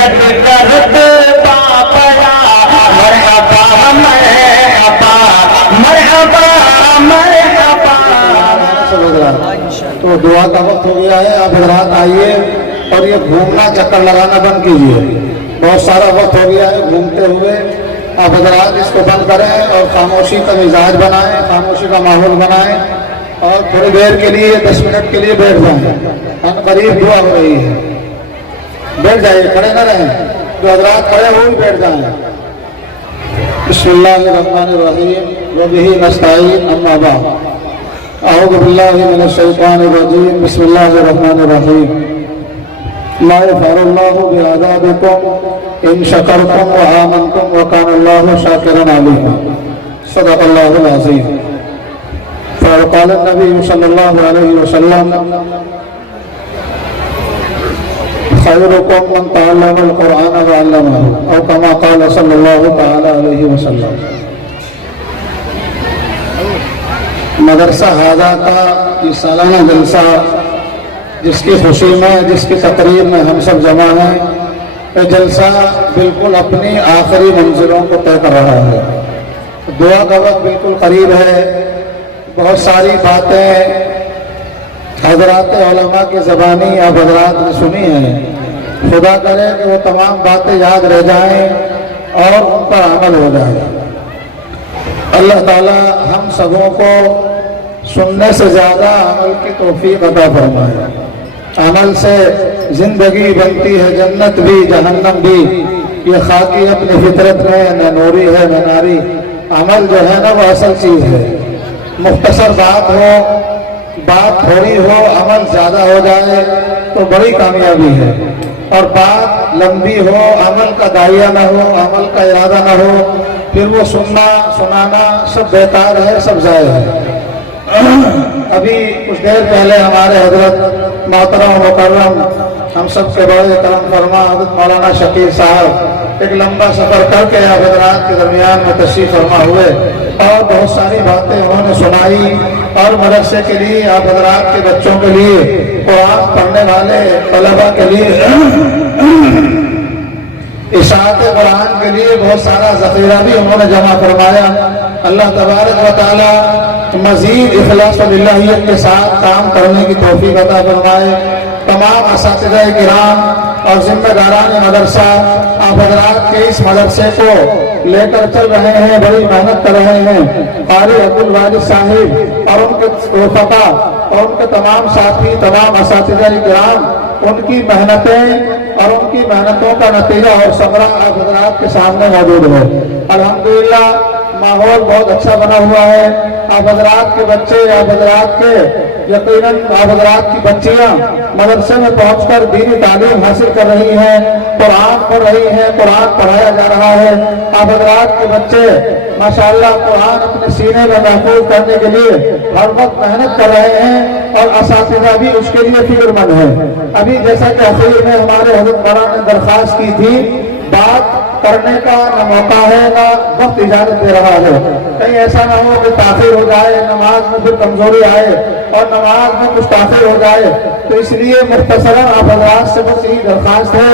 محنت کرت پاپڑا مرحبا مرحبا مرحبا مرحبا. تو دعا کا وقت ہو گیا ہے. آپ حضرات آئیے اور یہ گھومنا چکر لگانا بند کیجیے. بہت سارا وقت ہو گیا ہے گھومتے ہوئے. آپ حضرات اس کو بند کریں اور خاموشی کا مزاج بنائیں, خاموشی کا ماحول بنائیں اور تھوڑی دیر کے لیے 10 منٹ کے لیے بیٹھ جائیں. ہم قریب دعا ہو رہی ہے. بیٹھ جائیے, کھڑے نہ رہیں. جو حضرات کھڑے ہوئے بیٹھ جائیں. بسم اللہ الرحمن الرحیم وبہ نستعین اما بعد. اعوذ باللہ من الشیطان الرجیم. بسم اللہ الرحمن الرحیم. لا يفعل الله بعذابكم إن شكرتم وآمنتم وكان الله شاكرا عليما. صدق الله العظيم. فقال النبي صلى الله عليه وسلم خيركم من تعلم القرآن وعلمه أو كما قال صلى الله تعالى عليه وسلم. مدرسہ ہادہ کا یہ سالانہ جلسہ جس کی خوشی میں, جس کی تقریب میں ہم سب جمع ہیں, یہ جلسہ بالکل اپنی آخری منزلوں کو طے کر رہا ہے. دعا کا وقت بالکل قریب ہے. بہت ساری باتیں حضرات علماء کی زبانی آپ حضرات نے سنی ہیں. خدا کرے کہ وہ تمام باتیں یاد رہ جائیں اور ان پر عمل ہو جائے. اللہ تعالی ہم سبوں کو سننے سے زیادہ عمل کی توفیق عطا فرمائے. عمل سے زندگی بنتی ہے, جنت بھی جہنم بھی. یہ خاکی اپنی فطرت میں نہ نوری ہے نہ ناری. عمل جو ہے نا وہ اصل چیز ہے. مختصر بات ہو, بات تھوڑی ہو, عمل زیادہ ہو جائے تو بڑی کامیابی ہے. اور بات لمبی ہو, عمل کا داعیہ نہ ہو, عمل کا ارادہ نہ ہو, پھر وہ سننا سنانا سب بیکار ہے, سب ضائع ہے. ابھی کچھ دیر پہلے ہمارے حضرت محترم و مکرم ہم سب کے بڑے کرم فرما حضرت مولانا شکیل صاحب ایک لمبا سفر کر کے آپ حضرات کے درمیان میں تشریف فرما ہوئے اور بہت ساری باتیں انہوں نے سنائی. اور مدرسے کے لیے, آپ حضرات کے بچوں کے لیے, قرآن پڑھنے والے طلباء کے لیے, اشاعت قرآن کے لیے بہت سارا ذخیرہ بھی انہوں نے جمع فرمایا. اللہ تبارک و تعالی مزید اخلاص و للہیت کے ساتھ کام کرنے کی توفیق عطا فرمائے. تمام اساتذہ کرام اور ذمہ داران مدرسہ آپ حضرات کے اس مدرسے کو لے کر چل رہے ہیں, بڑی محنت کر رہے ہیں. قاری عبدالواجد صاحب اور ان کے رفقا اور ان کے تمام ساتھی, تمام اساتذہ کرام, ان کی محنتیں اور ان کی محنتوں کا نتیجہ اور ثمرہ آپ حضرات کے سامنے موجود ہے. الحمدللہ ماحول بہت اچھا بنا ہوا ہے. آپ حضرات کے بچے, آپ حضرات کے یقیناً آپ حضرات کی بچیاں مدرسے میں پہنچ کر دینی تعلیم حاصل کر رہی ہیں, قرآن پڑھ رہی ہیں, قرآن پڑھایا جا رہا ہے. آپ حضرات کے بچے ماشاءاللہ قرآن اپنے سینے میں محفوظ کرنے کے لیے ہر وقت محنت کر رہے ہیں اور اساتذہ بھی اس کے لیے فکر مند ہیں. ابھی جیسا کہ اخیر میں ہمارے حضرت مولانا نے درخواست کی تھی, بات کرنے کا نہ موقع ہے نہ وقت اجازت دے رہا ہے. کہیں ایسا نہ ہو کہ تاخیر ہو جائے, نماز میں پھر کمزوری آئے اور نماز میں کچھ تاخیر ہو جائے. تو اس لیے مختصراً آپ حضرات سے بس یہی درخواست ہے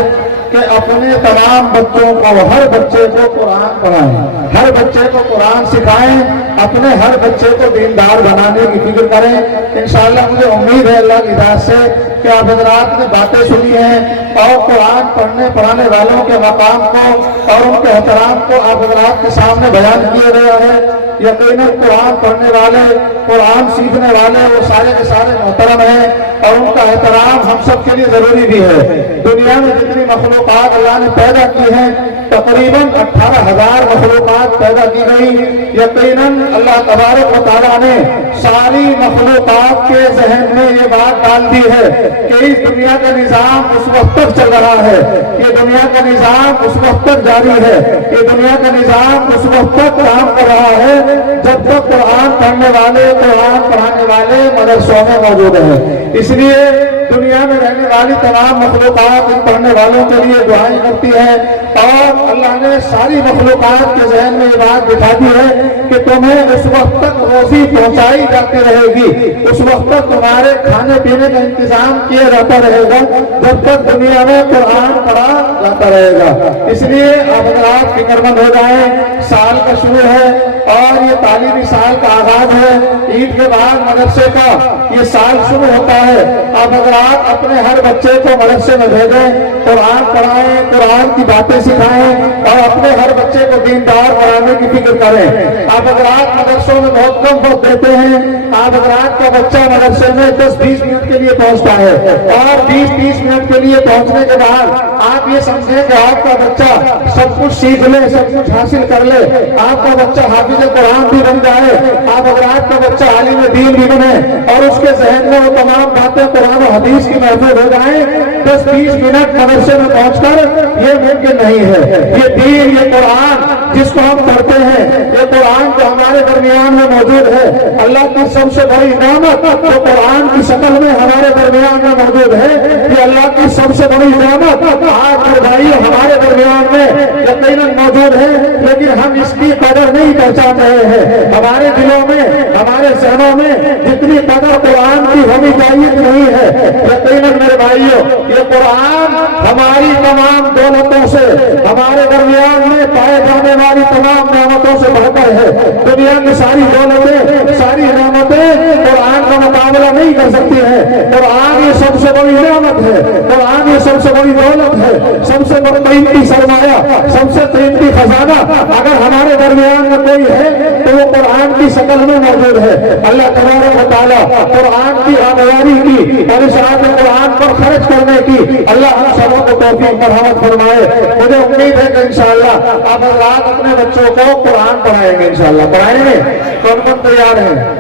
کہ اپنے تمام بچوں کو, ہر بچے کو قرآن پڑھائیں, ہر بچے کو قرآن سکھائیں, اپنے ہر بچے کو دیندار بنانے کی فکر کریں. انشاءاللہ مجھے امید ہے اللہ کی ذات سے کہ آپ حضرات نے باتیں سنی ہیں اور قرآن پڑھنے پڑھانے والوں کے مقام کو اور ان کے احترام کو آپ حضرات کے سامنے بیان کیے گئے ہیں. یقیناً قرآن پڑھنے والے, قرآن سیکھنے والے وہ سارے کے سارے محترم ہیں اور ان کا احترام ہم سب کے لیے ضروری بھی ہے. دنیا میں جتنی مخلوقات اللہ نے پیدا کی ہیں تقریباً 18,000 مخلوقات پیدا کی گئی. یقیناً اللہ تبارک و تعالیٰ نے ساری مخلوقات کے ذہن میں یہ بات ڈال دی ہے کہ اس دنیا کا نظام اس وقت تک چل رہا ہے, یہ دنیا کا نظام اس وقت تک جاری ہے, یہ دنیا کا نظام اس وقت تک کام کر رہا ہے جب تک قرآن پڑھنے والے, قرآن پڑھانے والے مدرسوں میں موجود ہیں. اس لیے دنیا میں رہنے والی تمام مخلوقات ان پڑھنے والوں کے لیے دعائیں کرتی ہیں اور اللہ نے ساری مخلوقات کے ذہن میں یہ بات بٹھا دی ہے کہ تمہیں اس وقت تک روزی پہنچائی جاتی رہے گی, اس وقت تک تمہارے کھانے پینے کا انتظام کیا جاتا رہے گا جب تک دنیا میں قرآن پڑھا جاتا ہوتا رہے گا۔ اس لیے اب اگر آپ فکر مند ہو جائیں، سال کا شروع ہے اور یہ تعلیمی سال کا آغاز ہے، عید کے بعد مدرسے کا یہ سال شروع ہوتا ہے۔ اب اگر آپ اپنے ہر بچے کو مدرسے میں بھیجیں، قرآن پڑھائیں، قرآن کی باتیں سکھائیں اور اپنے ہر بچے کو دیندار بنانے کی فکر کریں۔ اب اگر آپ مدرسوں میں بہت کم وقت دیتے ہیں، اب اگر آپ کا بچہ مدرسے میں 10-20 منٹ کے لیے پہنچتا ہے اور 20-30 منٹ کے لیے پہنچنے کے بعد آپ یہ سمجھیں کہ آپ کا بچہ سب کچھ سیکھ لے، سب کچھ حاصل کر لے، آپ کا بچہ حافظ قرآن بھی بن جائے، اب اگر آپ کا بچہ عالم دین بھی بنے اور اس کے ذہن میں وہ تمام باتیں قرآن و حدیث کی محفوظ ہو جائیں، 10-20 منٹ مدرسے میں پہنچ کر یہ ممکن نہیں ہے۔ یہ دین، یہ قرآن جس کو ہم پڑھتے ہیں، یہ قرآن جو ہمارے درمیان میں موجود ہے، اللہ کی سب سے بڑی نعمت جو قرآن کی شکل میں ہمارے درمیان میں موجود ہے، یہ اللہ کی سب سے بڑی نعمت آج میرے بھائی ہمارے درمیان میں یقیناً موجود ہے، لیکن ہم اس کی قدر نہیں پہچان رہے ہیں۔ ہمارے دلوں میں، ہمارے ذہنوں میں جتنی قدر قرآن کی ہونی چاہیے نہیں ہے۔ یقیناً میرے بھائیوں، یہ قرآن ہماری تمام دولتوں سے، ہمارے درمیان میں پائے جانے والی تمام نعمتوں سے بڑھ کر ہے۔ دنیا کی ساری دولتیں، ساری نعمتیں قرآن کا مقابلہ نہیں کر سکتی ہیں۔ قرآن یہ سب سے بڑی نعمت ہے، قرآن یہ سب سے بڑی دولت ہے، سب سے بڑی قیمتی سرمایہ، سب سے قیمتی خزانہ اگر ہمارے درمیان میں کوئی ہے تو وہ قرآن کی شکل میں موجود ہے۔ اللہ تبارک و تعالیٰ قرآن کی آمداری کی اور اس رات قرآن پر خرچ کرنے کی اللہ ہم سبوں کو توفیق مرحمت فرمائے۔ مجھے امید ہے کہ انشاءاللہ آپ رات اپنے بچوں کو قرآن پڑھائیں گے، انشاءاللہ پڑھائیں گے۔ کون کون تیار ہیں؟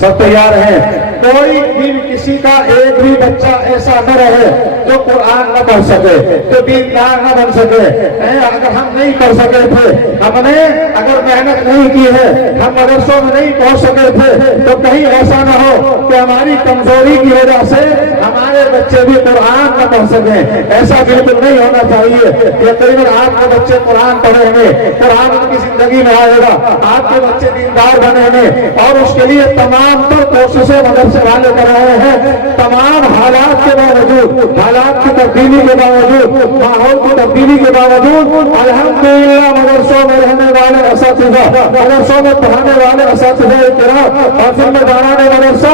سب تیار ہیں؟ کوئی بھی کسی کا ایک بھی بچہ ایسا نہ رہے جو قرآن نہ پڑھ سکے، جو دیندار نہ بن سکے۔ اگر ہم نہیں پڑھ سکے تھے، ہم نے اگر محنت نہیں کی ہے، ہم مدرسوں میں نہیں پہنچ سکے تھے، تو کہیں ایسا نہ ہو کہ ہماری کمزوری کی وجہ سے ہمارے بچے بھی قرآن نہ پڑھ سکیں۔ ایسا بالکل نہیں ہونا چاہیے۔ یقیناً آپ کے بچے قرآن پڑھیں گے، قرآن ان کی زندگی میں آئے گا، آپ کے بچے دیندار بنیں گے، اور اس کے لیے تمام تر کوششیں مدرسے والے کر رہے ہیں۔ تمام حالات کے باوجود، حالات کی تبدیلی کے باوجود، ماحول کی تبدیلی کے باوجود الحمدللہ مدرسوں میں رہنے والے اساتذہ، مدرسوں میں پڑھانے والے اساتذہ کرام اور ذمہ داران مدرسہ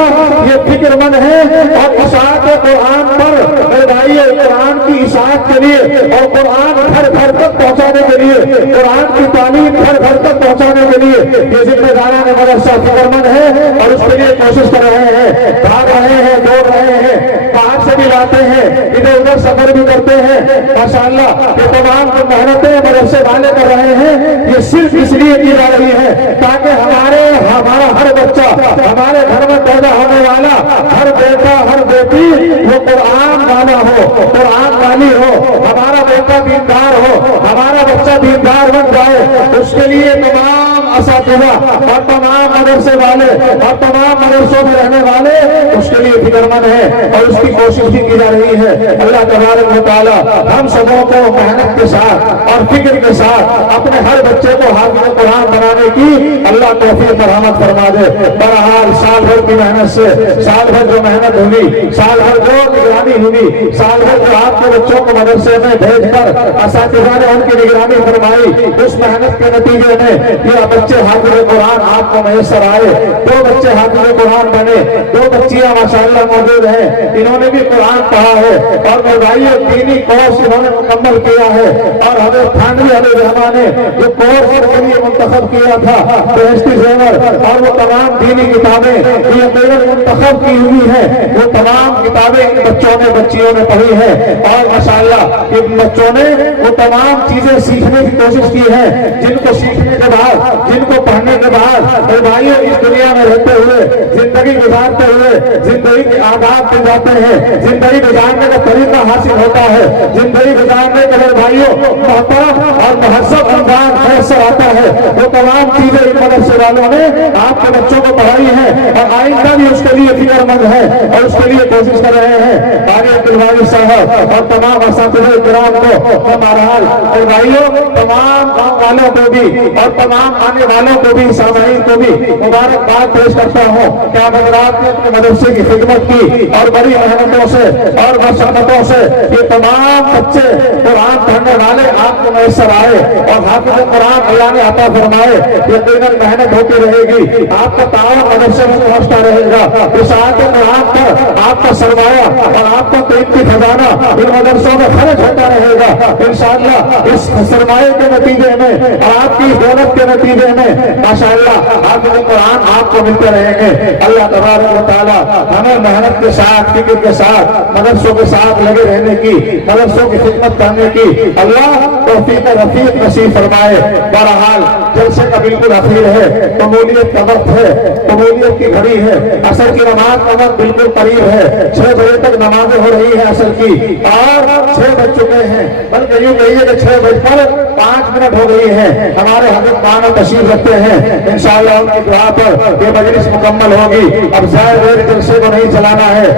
یہ فکر مند ہے اور اشاعت قرآن پر میرے بھائی قرآن کی اشاعت کے لیے اور قرآن گھر گھر تک پہنچانے کے لیے، قرآن کی تعلیم گھر گھر تک پہنچانے کے لیے یہ ذمہ داران مدرسہ فکر مند ہے اور اس کے لیے کوشش کر رہے ہیں، بھاگ رہے ہیں، دوڑ رہے ہیں، باہر سے بھی لاتے ہیں، ادھر ادھر سفر بھی کرتے ہیں۔ ماشاءاللہ یہ تمام جو محنتیں مدرسے والے کر رہے ہیں یہ صرف اس لیے کی جا رہی ہے تاکہ ہمارا ہر بچہ، ہمارے گھر میں پیدا ہونے والا ہر بیٹا، ہر بیٹی وہ قرآن والا ہو، قرآن والی ہو، ہمارا بیٹا دیندار ہو، ہمارا بچہ دیندار بن جائے۔ اس کے لیے تمام اساتذہ اور تمام مدرسے والے اور تمام مدرسوں میں رہنے والے اس کے لیے فکر مند ہیں اور اس کی کوشش بھی کی جا رہی ہے۔ اللہ تبارک و تعالیٰ ہم سبوں کو محنت کے ساتھ اور فکر کے ساتھ اپنے ہر بچے کو حافظ قرآن بنانے کی اللہ توفیق مرحمت فرما دے۔ بہرحال سال بھر کی محنت سے، سال بھر جو محنت ہوگی، سال بھر جو نگرانی ہوگی، سال بھر جو آپ کے بچوں کو مدرسے میں بھیج کر اساتذہ نے ان کی نگرانی فرمائی، اس محنت کے نتیجے میں یہ بچے حافظ قرآن آپ کو میسر آئے۔ 2 بچے حافظ قرآن بنے، 2 بچیاں ماشاءاللہ موجود ہیں، انہوں نے بھی قرآن پڑھا ہے اور میرے بھائیوں دینی کورس انہوں نے مکمل کیا ہے۔ اور حضرت تھانوی علیہ الرحمٰن نے جو کورس کے لیے منتخب کیا تھا بہشتی زیور اور وہ تمام دینی کتابیں یقیناً منتخب کی ہوئی ہیں، وہ تمام کتابیں ان بچوں نے، بچیوں نے پڑھی ہیں اور ماشاءاللہ ان بچوں نے وہ تمام چیزیں سیکھنے کی کوشش کی ہے جن کو سیکھنے کے بعد، جن کو پڑھنے کے بعد میرے بھائیوں اس دنیا میں رہتے ہوئے، زندگی گزارتے ہوئے زندگی کے آداب مل جاتے ہیں، زندگی گزارنے کا طریقہ حاصل ہوتا ہے، زندگی گزارنے کے میرے بھائیوں محترم اور مہذب انداز میسر آتا ہے۔ وہ تمام چیزیں ان مدرسے والوں نے آپ کے بچوں کو پڑھائی ہیں اور آئندہ بھی اس کے لیے فکر مند ہے اور اس کے لیے کوشش کر رہے ہیں۔ قاری عبدالواحد صاحب اور تمام اساتذہ کرام کو میں بہرحال اور بھائیوں تمام گاؤں والوں کو بھی اور تمام آنے والوں کو بھی سامعین کو بھی مبارکباد پیش کرتا ہوں کہ آپ حضرات نے اپنے مدرسے کی خدمت کی اور بڑی محنتوں سے اور مشقتوں سے یہ تمام بچے قرآن پڑھنے والے آپ کو میسر آئے اور حافظ قرآن اللہ نے عطا فرمائے. یقیناً محنت ہوتی رہے گی, آپ کا تعاون مدرسے میں پہنچتا رہے گا. رسالت قرآن پر آپ کا سرمایہ اور آپ کا قیمتی خزانہ ان مدرسوں میں خرچ ہوتا رہے گا. انشاءاللہ اس سرمایے کے نتیجے میں اور آپ کی دولت کے نتیجے میں ماشاءاللہ حافظ قرآن آپ کو ملتے رہیں گے. اللہ تبارک و تعالی ہمیں محنت کے ساتھ فکر کے ساتھ مدرسوں کے ساتھ لگے رہنے کی, مدرسوں کی خدمت کرنے کی اللہ توفیق رفیق نصیب فرمائے. بہرحال جلسے کا بالکل اخیر ہے, قبولیت کا وقت ہے, قبولیت کی گھڑی ہے, عصر کی نماز کا وقت بالکل قریب ہے. 6 بجے تک نمازیں ہو رہی ہے عصر کی اور 6 بج چکے ہیں, بلکہ یوں کہیے کہ 6 بج کر 5 منٹ ہو گئی ہے. ہمارے حضرت مانا تشریف رکھتے ہیں, انشاءاللہ ان کی دعا پر یہ مجلس مکمل ہوگی. اب زائر دیر جلسے کو نہیں چلانا ہے.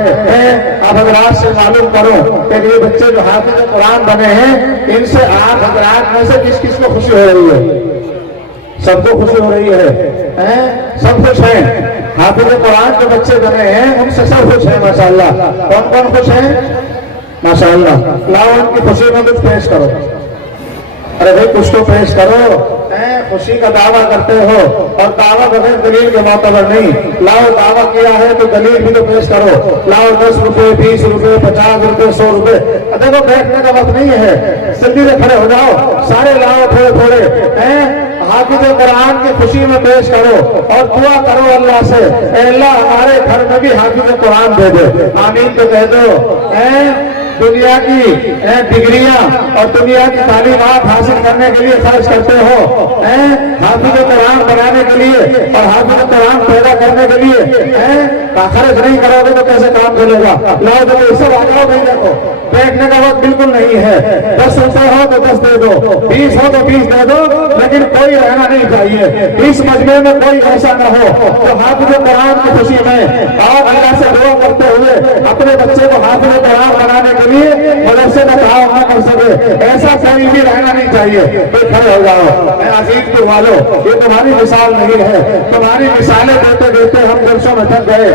آپ حضرات سے معلوم کرو کہ یہ بچے جو حافظ قرآن بنے ہیں ان سے آپ حضرات میں سے کس کس کو خوشی ہو رہی ہے؟ سب کو خوشی ہو رہی ہے, سب خوش ہیں. حافظ قرآن جو بچے بنے ہیں ان سے سب خوش ہیں ماشاءاللہ. کون کون خوش ہیں ماشاءاللہ؟ لاؤ ان کی خوشی میں کچھ پیش کرو. ارے بھائی کچھ تو پیش کرو. خوشی کا دعویٰ کرتے ہو اور دعویٰ بغیر دلیل کے معتبر نہیں. لاؤ دعویٰ کیا ہے تو دلیل بھی تو پیش کرو. لاؤ 10 روپے 20 روپے 50 روپے 100 روپے. دیکھو بیٹھنے کا وقت نہیں ہے, جلدی سے کھڑے ہو جاؤ, سارے لاؤ تھوڑے تھوڑے. حافظ قرآن کی خوشی میں پیش کرو اور دعا کرو اللہ سے, اے اللہ ہمارے گھر میں بھی حافظ قرآن دے دے. آمین تو کہہ دو. دنیا کی ڈگریاں اور دنیا کی تعلیمات حاصل کرنے کے لیے خرچ کرتے ہو, حافظ قرآن بنانے کے لیے اور حافظ قرآن پیدا کرنے کے لیے خرچ نہیں کرو گے تو کیسے کام چلے گا؟ لاؤ تو یہ سب آ جاؤ. نہیں دیکھو بیٹھنے کا وقت بالکل نہیں ہے. 10 روپے ہو تو 10 دے دو, 20 ہو تو 20 دے دو, لیکن کوئی رہنا نہیں چاہیے. اس مجمع میں کوئی ایسا نہ ہو تو حافظ قرآن کی خوشی میں اور اللہ سے دعا کرتے ہوئے اپنے بچے کو حافظ قرآن بنانے کے لیے مدرسے کا تعاون نہ کر سکے. ایسا کوئی بھی رہنا نہیں چاہیے. کوئی کھڑے ہو جاؤ. عزیز پور والوں, یہ تمہاری مثال نہیں ہے, تمہاری مثالیں دیتے دیتے ہم جلسوں میں تھک گئے.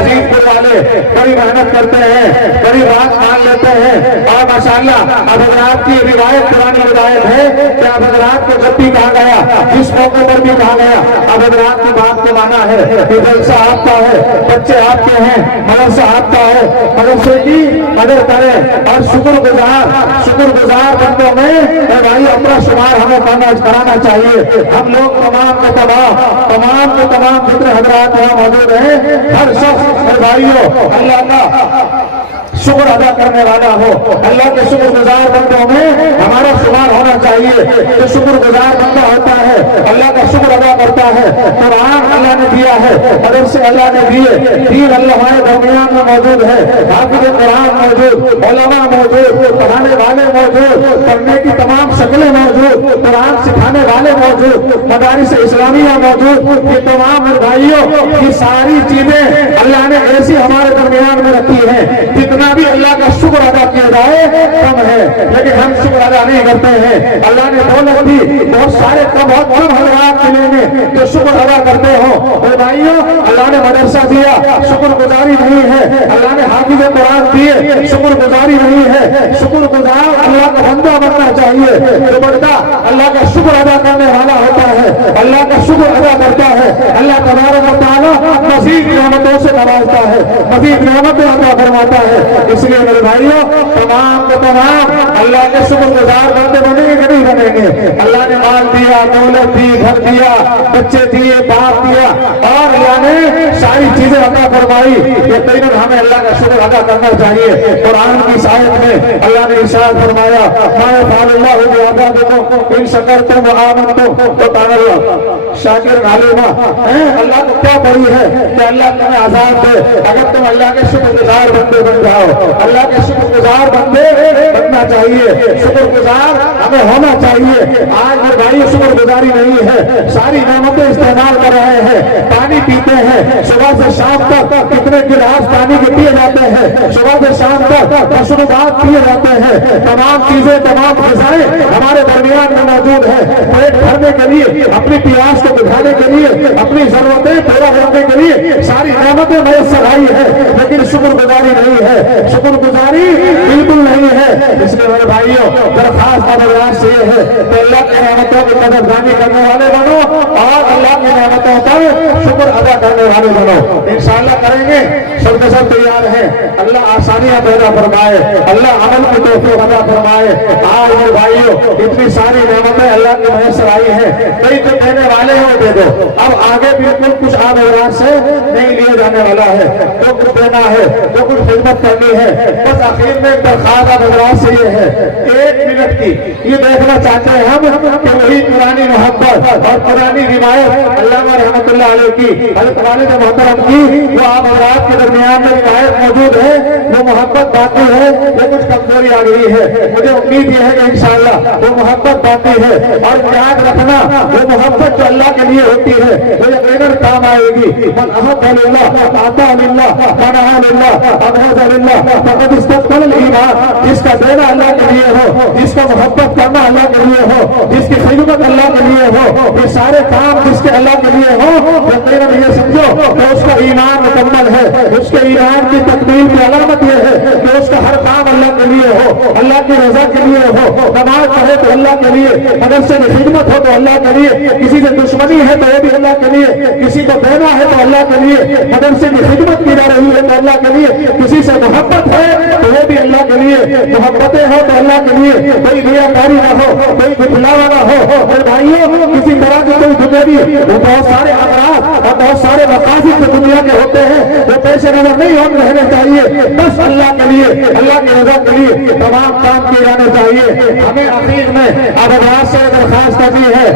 عزیز پور والے بڑی محنت کرتے ہیں, بڑی بات مان لیتے ہیں اور ماشاءاللہ اب حضرات کی روایت پرانی روایت ہے کہ اب حضرات کو جب بھی کہا گیا, جس موقع پر بھی کہا گیا, اب حضرات کی بات کو مانا ہے. یہ جلسہ آپ کا ہے, بچے آپ کے ہیں, مدرسہ آپ کا ہے. مدرسے کی قدر کریں اور شکر گزار بندوں میں بھائی اپنا شمار ہمیں کرانا چاہیے. ہم لوگ تمام جتنے حضرات یہاں موجود ہیں, ہر شخص بھائیوں اللہ کا شکر ادا کرنے والا ہو. اللہ کے شکر گزار بندوں میں ہمارا شمار ہونا چاہیے. جو شکر گزار بندہ ہوتا ہے اللہ کا شکر ادا کرتا ہے. قرآن اللہ نے دیا ہے, مدرسے اللہ نے دیے, دین اللہ ہمارے درمیان میں موجود ہے, حافظ قرآن موجود, علماء موجود, پڑھانے والے موجود, پڑھنے کی تمام شکلیں موجود, قرآن سکھانے والے موجود, مدارس اسلامیہ موجود. یہ تمام بھائیوں یہ ساری چیزیں اللہ نے ایسی ہمارے درمیان میں رکھی ہیں. جتنا بھی اللہ کا شکر ادا کیا جائے کم ہے, لیکن ہم شکر ادا نہیں کرتے ہیں. اللہ نے دولت دی, بہت سارے بہت کم حضرات ملیں گے جو شکر ادا کرتے ہو. بھائیوں اللہ نے مدرسہ دیا, شکر گزاری نہیں ہے. اللہ نے حافظ قرآن دیے, شکر گزاری نہیں ہے. شکر گزار اللہ کا بندہ بننا چاہیے. جو بندہ اللہ کا شکر ادا کرنے والا ہوتا ہے, اللہ کا شکر ادا کرتا ہے, اللہ تبارک و تعالیٰ مزید نعمتوں سے نوازتا ہے, مزید نعمتیں عطا فرماتا ہے. اس لیے میرے بھائیوں تمام اللہ کے شکر گزار بندے بنے گے کہ نہیں بنیں گے؟ اللہ نے مال دیا, دولت دی, گھر دیا, بچے دیے, باپ دیا اور اللہ نے ساری چیزیں عطا فرمائی. یقیناً ہمیں اللہ کا شکر ادا کرنا چاہیے. قرآن کی آیت میں اللہ نے ارشاد فرمایا ما یفعل اللہ بعذابکم ان شکرتم وآمنتم وکان اللہ شاکرا علیما. اللہ کو کیا پڑی ہے کہ اللہ تمہیں عذاب دے اگر تم اللہ کے شکر گزار بندے بن جاؤ. اللہ کے شکر گزار بندے بننا چاہیے, شکر گزار ہمیں ہونا چاہیے. آج میرے بھائی شکر گزاری نہیں ہے, ساری نعمتیں استعمال کر رہے ہیں, پانی پی پیتے ہیں, صبح سے شام تک کتنے گلاس پانی کے پیے جاتے ہیں, صبح سے شام تک مشروبات پیے جاتے ہیں, تمام چیزیں تمام غذائیں ہمارے درمیان میں موجود ہے. پیٹ بھرنے کے لیے, اپنی پیاس کو بجھانے کے لیے, اپنی ضرورتیں پورا کرنے کے لیے ساری نعمتیں میسر آئی ہے, لیکن شکر گزاری نہیں ہے, شکر گزاری بالکل نہیں ہے. اس لیے میرے بھائیوں درخواست سے یہ ہے کہ اللہ کی نعمتوں کی قدردانی کرنے والے بنو اور اللہ کی نعمتوں پر شکر ادا کرنے والے بنو. انشاءاللہ کریں گے, سب کے سب تیار ہیں. اللہ آسانیاں پیدا فرمائے, اللہ عمل کی توفیق عطا فرمائے. آج میرے بھائیوں اتنی ساری نعمتیں اللہ کی میسر آئی ہیں, کئی جو دینے والے ہیں وہ دے دو. اب آگے بالکل کچھ آب سے نہیں لیے جانے والا ہے, جو کچھ دینا ہے, جو کچھ خدمت کرنی ہے. بس آخر میں درخواست حضرات سے یہ ہے, 1 منٹ کی یہ دیکھنا چاہتے ہیں ہم کہ وہی پرانی محبت اور پرانی روایت علامہ رحمۃ اللہ علیہ کی, حضرت والد محترم کی, جو آپ حضرات کے درمیان میں روایت موجود ہے, وہ محبت باقی ہے, وہ کچھ کمزوری آ گئی ہے. مجھے امید یہ ہے کہ انشاءاللہ وہ محبت باقی ہے, اور یاد رکھنا وہ محبت جو اللہ کے لیے ہوتی ہے وہ یقیناً کام آئے گی. من احب للہ اعطى للہ منع للہ ابغض للہ فقد استقبل الایمان. جس کا دینا اللہ کے لیے ہو, جس کو محبت کرنا اللہ کے لیے ہو, جس کی خدمت اللہ کے لیے ہو, یہ سارے کام جس کے اللہ کے لیے ہو, یقیناً یہ سمجھو کہ اس کا ایمان مکمل ہے. اس کے ایمان کی تکمیل کی علامت یہ ہے کہ اس کا ہر کام اللہ کے لیے ہو, اللہ کی رضا کے لیے ہو. نماز پڑھے تو اللہ کے لیے, مدرسے میں خدمت ہو تو اللہ کے لیے, کسی سے دشمنی ہے تو وہ بھی اللہ کے لیے, کسی کو دینا ہے تو اللہ کے لیے, مدرسے کی خدمت کی جا رہی ہے تو اللہ کے لیے, کسی سے محبت ہے تو وہ بھی اللہ کے لیے, محبتیں ہو تو اللہ کے لیے, کوئی ریاکاری نہ ہو, کوئی دکھلاوا نہ ہو. میرے بھائیوں کسی طرح کی کوئی دنیاوی, وہ بہت سارے افراد اور بہت سارے مقاصد جو دنیا کے ہوتے ہیں وہ پیش نظر نہیں ہم رہنے چاہیے. بس اللہ کے لیے, اللہ کی رضا کے لیے تمام کام کیے جانے چاہیے. ہمیں عقیق میں اب حضرات سے درخواست کرنی ہے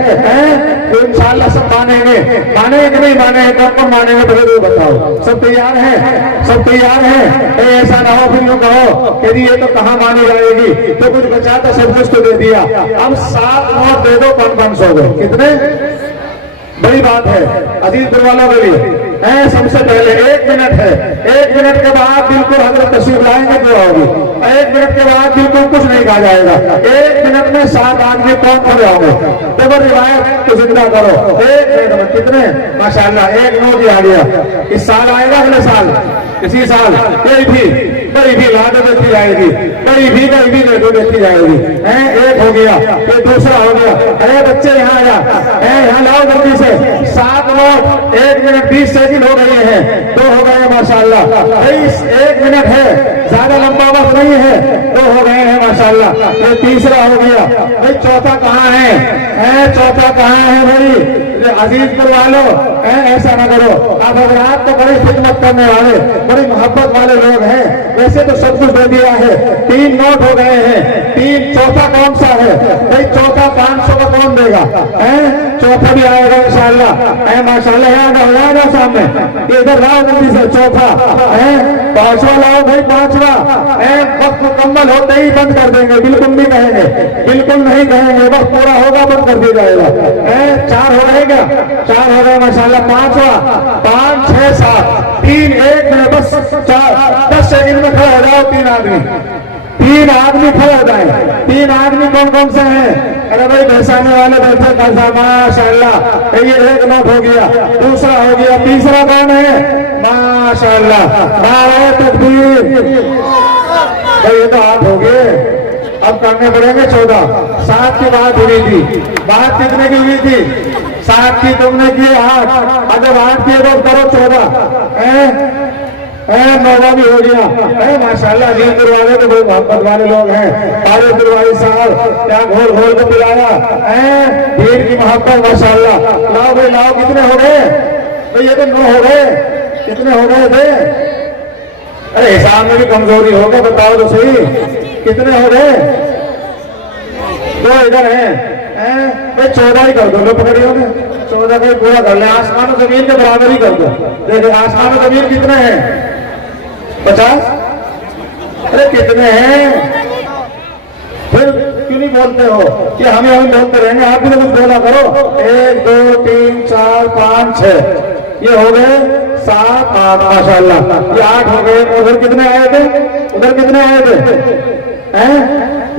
تو انشاءاللہ سب مانیں گے, مانیں گے نہیں مانیں گے, کب مانیں گے تو بتاؤ. سب تیار ہیں, سب تیار ہیں. ایسا نہ ہو پھر یوں کہو کہ یہ تو کہاں مانی جائے گی, تو کچھ بچا تو سب کچھ تو دے دیا. اب 7 نوٹ دے دو, 500 دو. کتنے بڑی بات ہے عزیز دل والوں کے لیے. سب سے پہلے 1 منٹ ہے, 1 منٹ کے بعد بالکل حضرت تشریف لائیں گے دعا ہوگی. 1 منٹ کے بعد بالکل کچھ نہیں کہا جائے گا. 1 منٹ میں 7 آدمی کون کھڑے ہوں گے, تو روایت کو زندہ کرو. 1 منٹ میں کتنے, ماشاءاللہ 1 نوٹ ہی آ گیا. اس سال آئے گا, اگلے سال, اسی سال کوئی بھی لاڈو دیکھی جائے گی, کوئی بھی ریڈو دیکھی جائے گی. 1 ہو گیا, یہ دوسرا ہو گیا. ارے بچے یہاں یہاں لاؤ جلدی سے. 7 نوٹ 1 منٹ 20 سیکنڈ ہو گئے ہیں, 2 ہو گئے ماشاءاللہ. 1 منٹ ہے, زیادہ لمبا وقت نہیں ہے, 2 ہو گئے ہیں ماشاءاللہ. یہ تیسرا ہو گیا. بھائی چوتھا کہاں ہے, چوتھا کہاں ہے بھائی عزیز کروا لو. ایسا نہ کرو, آپ حضرات تو بڑی خدمت کرنے والے, بڑی محبت والے لوگ ہیں, ویسے تو سب کچھ دے دیا ہے. 3 نوٹ ہو گئے ہیں, 3. چوتھا کون سا ہے بھائی, چوتھا 500 کا کون دے گا. چوتھا بھی آئے گا انشاءاللہ. ماشاءاللہ یہاں آ سامنے, ادھر لاؤ جلدی سے. چوتھا 5واں لاؤ بھائی, 5واں. وقت مکمل ہوتے ہی بند کر دیں گے, بالکل نہیں کہیں گے, بالکل نہیں کہیں گے, وقت پورا ہوگا بند کر دیا جائے گا. 4 ہو رہے گا, 4 ہو گئے ماشاءاللہ. 5واں, 5 6 7 3 1 میں بس 10 سیکنڈ میں کھڑے ہو جاؤ. 3 آدمی کھڑے ہو جائیں. 3 آدمی کون سے ہیں, ارے بھائی بیسانے والے بیٹھے کیسا ماشاءاللہ. یہ 1 نوٹ ہو گیا, دوسرا ہو گیا. تیسرا کون ہے ماشاءاللہ, نعرہ تکبیر. بھائی یہ تو 8 ہو گئے, اب کرنے پڑیں گے 14. 7 کی بات ہوئی تھی, بات کتنے کی ہوئی تھی, 7 کی تم نے کی 8. اگر 8 کی تو کرو 14. 9 بھی ہو گیا. ماشاءاللہ عزیز دروازے تو بہت محبت والے لوگ ہیں. پارے دروازے صاحب کیا گھول کو پلایا, بھیڑ کی محبت ماشاءاللہ. لاؤ بھائی لاؤ. کتنے ہو گئے بھائی, یہ تو 9 ہو گئے. کتنے ہو گئے تھے, ارے حساب میں بھی کمزوری ہو گئے, بتاؤ تو صحیح کتنے ہو گئے. 2 ادھر ہیں, 14 ہی کر دو. لو پکڑیوں میں 14 کا پورا کر لیں. آسمان و زمین کے برابر ہی کر دو. دیکھیں آسمان و زمین کتنے ہیں, 50. ارے کتنے ہیں, پھر کیوں نہیں بولتے ہو کہ ہمیں بولتے رہیں گے, آپ بھی تو کچھ بولا کرو. 1 2 3 4 5 6, یہ ہو گئے 7 8 ماشاءاللہ، یہ 8 ہو گئے. ادھر کتنے آئے تھے؟ ادھر کتنے آئے تھے؟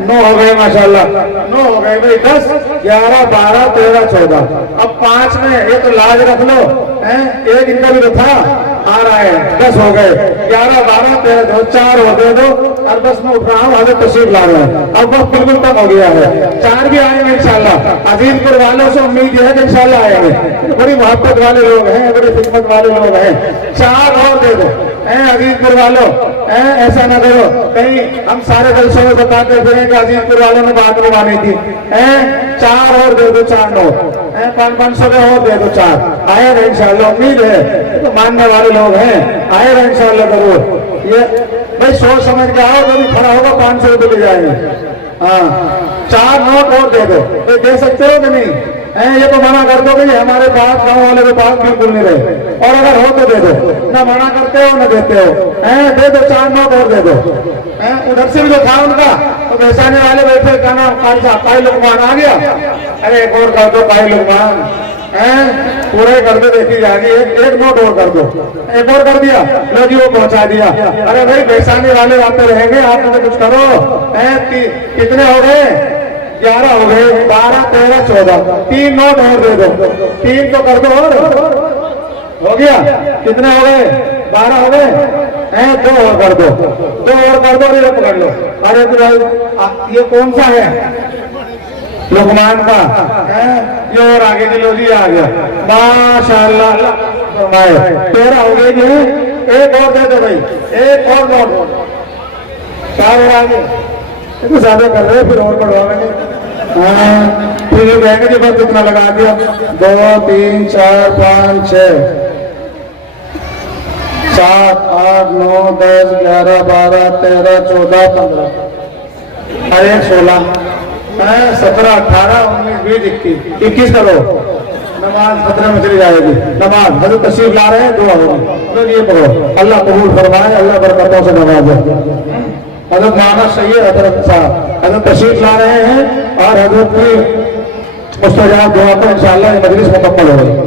9 ہو گئے ماشاءاللہ. 9 ہو گئے بھائی. 10 11 12 13 14. اب 5 میں یہ تو لاج رکھ لو، ایک ان کا بھی تو تھا آ رہا ہے. 10 ہو گئے. 11 12 13 4 ہو گئے. دو اور 10 میں اٹھ رہا ہوں، حضرت تشریف لا رہے ہیں. اب وقت بالکل کم ہو گیا ہے. 4 بھی آئیں گے انشاءاللہ. عزیز پور والوں سے امید یہ ہے کہ انشاءاللہ آئیں گے. بڑی محبت والے لوگ ہیں، بڑی خدمت والے لوگ ہیں. 4 اور دے دو عزیز پور والوں. ایسا نہ کرو کہیں ہم سارے جلسوں میں بتاتے پھریں کہ عزیز پور والوں نے بات نہیں مانی تھی. 4 اور دے دو. 4 نوٹ 500 کا اور دے دو. 4 آئے گا انشاءاللہ. امید ہے تو ماننے والے لوگ ہیں، آئے گا انشاءاللہ ضرور. یہ بھائی سوچ سمجھ کے آؤ، کبھی کھڑا ہوگا 500 روپے لے جائیں گے. ہاں 4 نوٹ اور دے دو. دے سکتے ہو کہ نہیں؟ یہ تو منع کر دو کہ یہ ہمارے پاس گاؤں والے کے پاس بالکل نہیں رہے، اور اگر ہو تو دے دو. نہ منع کرتے ہو نہ دیتے ہو. دے دو. 4 نوٹ اور دے دو. ادھر سے بھی جو تھا ان کا تو بیچانے والے بیٹھے، کیا نام قاری صاحب، قاری لقمان آ گیا. ارے ایک اور کر دو قاری لقمان. پورے کر دو، دیکھی جا رہی ہے. ایک نوٹ اور کر دو. ایک اور کر دیا، لو جی وہ پہنچا دیا. ارے بھائی بیچانے والے آتے رہیں گے، آپ نے کچھ کرو. کتنے ہو گئے؟ 11 ہو گئے. 12 13 14. 3 نوٹ اور دے دو. 3 تو کر دو. اور ہو گیا. کتنے ہو گئے؟ 12 ہو گئے. 2 اور کر دو. 2 اور کر دو. یہ پکڑ لو. ارے یہ کون سا ہے؟ لقمان کا. یہ اور آگے چلو جی. آ گیا ماشاءاللہ. 13 ہو گئے جی. ایک اور دے دو بھائی. ایک اور نوٹ. 4 اور آگے. تو زیادہ کر رہے پھر اور بڑھوا لیں گے. پھر یہ کہیں گے جی بس اتنا لگا دیا. 2 3 4 5 6 7 8 9 10 11 12 13 14 15 اور 16 17 18 19 20 21 کرو. نماز خطرے میں چلی جائے گی. نماز حضرت تشریف لا رہے ہیں. دعا ہوگی. یہ پڑھو. اللہ قبول فرمائے، اللہ برکتوں سے نوازے. حضرت مولانا سید حضرت صاحب حضرت تشریف لا رہے ہیں، اور حضرت کی مستجاب دعا پر انشاءاللہ یہ مجلس مکمل ہوگی.